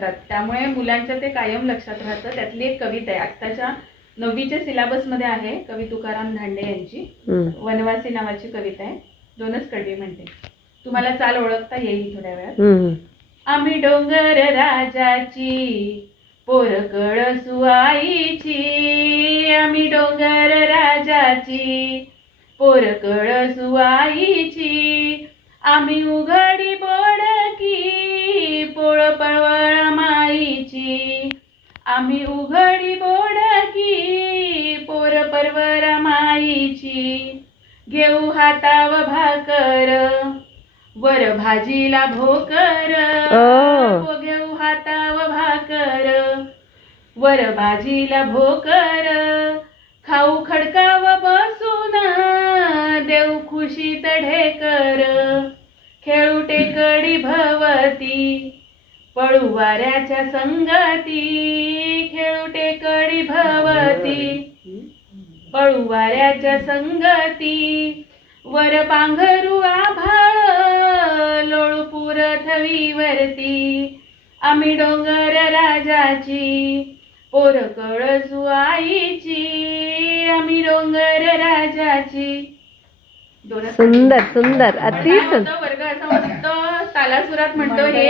करतात, त्यामुळे मुलांच्या ते कायम लक्षात राहतं. त्यातली एक कविता आहे, आत्ताच्या 9वीच्या सिलेबस मध्ये आहे, कवी तुकाराम धांडे यांची वनवासी नावाची कविता आहे. 2च कडवी म्हणते, तुम्हाला चाल ओळखता येईल थोड्या वेळात. आम्ही डोंगर राजाची पोर कळसू आईची, आम्ही डोंगर राजाची पोर कळसू आईची, आम्ही उघडी बोडकी पोळ पळवळ माईची, आम्ही उघडी बोडकी पोर परवर माईची, घेऊ हाताव भाकर वर भाजीला भोकर, घेऊ हाताव भाकर वर भाजीला भोकर, खाऊ खडकाव बसून देऊ खुशीत ढेकर, खेळू टेकडी भवती पळू वाऱ्याच्या संगती, खेळू टेकडी भवती पळू वाऱ्याच्या संगती, वर पांघरू आभाळ लोळू पुरथवीवरती, आम्ही डोंगर राजाची पोर कळसू आईची, आम्ही डोंगर राजाची. सुंदर सुंदर, अति सुंदर. वर्ग असा मस्त तालासुरात म्हणतो हे